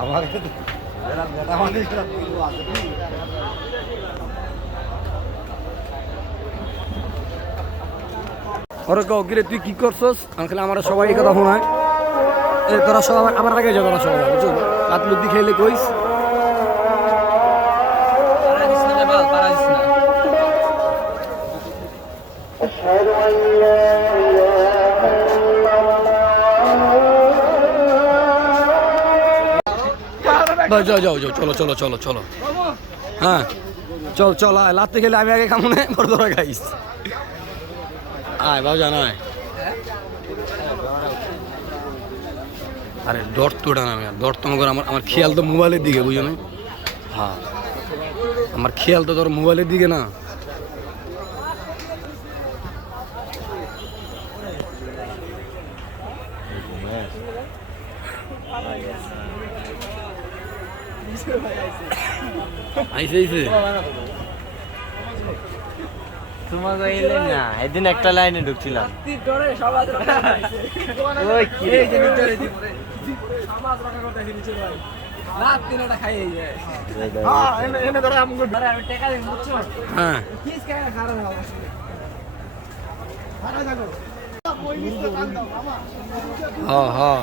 আমার কিরে তুই কি করছস? আমি খালি আমার সবাই কথা শোনায়। তোরা সব আমার- আগে যা, তোরা সবাই বুঝছ কাতলুদ্দি খেলে কইস। যাও যাও যাও চলো চলো চলো চলো। হ্যাঁ চল চল, আয় লাতে খেলে আমি আগে খামো না বড় তোরা খাইস। আয়, বাবু, জান আরে ডর তো ওটা না আমি ডর তো আমার আমার খেয়াল তো মোবাইলের দিকে, বুঝো না? হ্যাঁ আমার খেয়াল তো ধর মোবাইলের দিকে না। আইসে আইসে না এদিন একটা লাইনে ঢুকছিলাম। ওই কি রে? হ্যাঁ। হ্যাঁ হ্যাঁ।